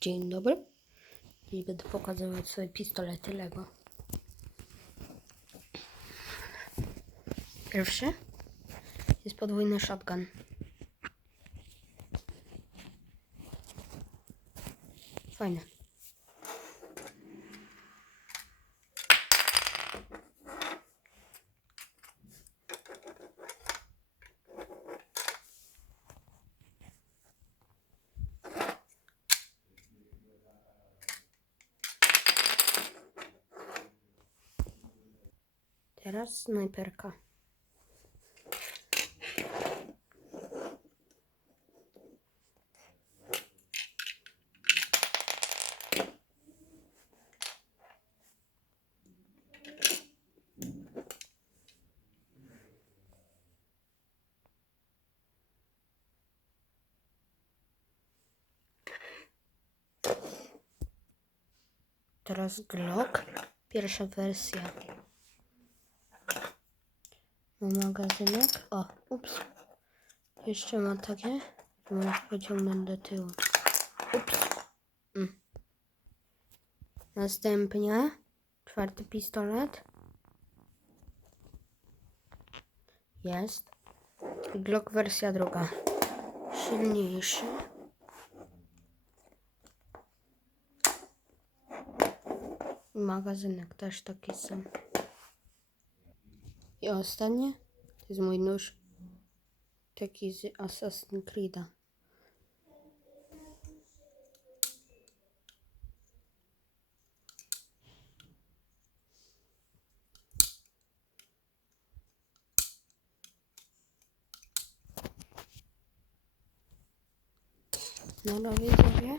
Dzień dobry. Dziś będę pokazywać sobie pistolety Lego. Pierwszy jest podwójny shotgun. Fajne. Teraz snajperka. Teraz Glock. Pierwsza wersja. Ma magazynek. O, ups. Jeszcze ma takie. Możesz pociągnąć do tyłu. Ups. Mm. Następnie czwarty pistolet. Jest. Glock wersja druga. Silniejszy. Magazynek też taki sam. I ostatnie? To jest mój nóż. Taki z Assassin's Creed'a. No, no widzowie,